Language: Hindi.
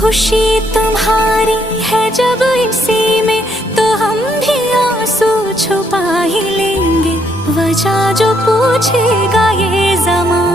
खुशी तुम्हारी है जब इसी में, तो हम भी आंसू छुपा ही लेंगे। वजह जो पूछेगा ये ज़माना,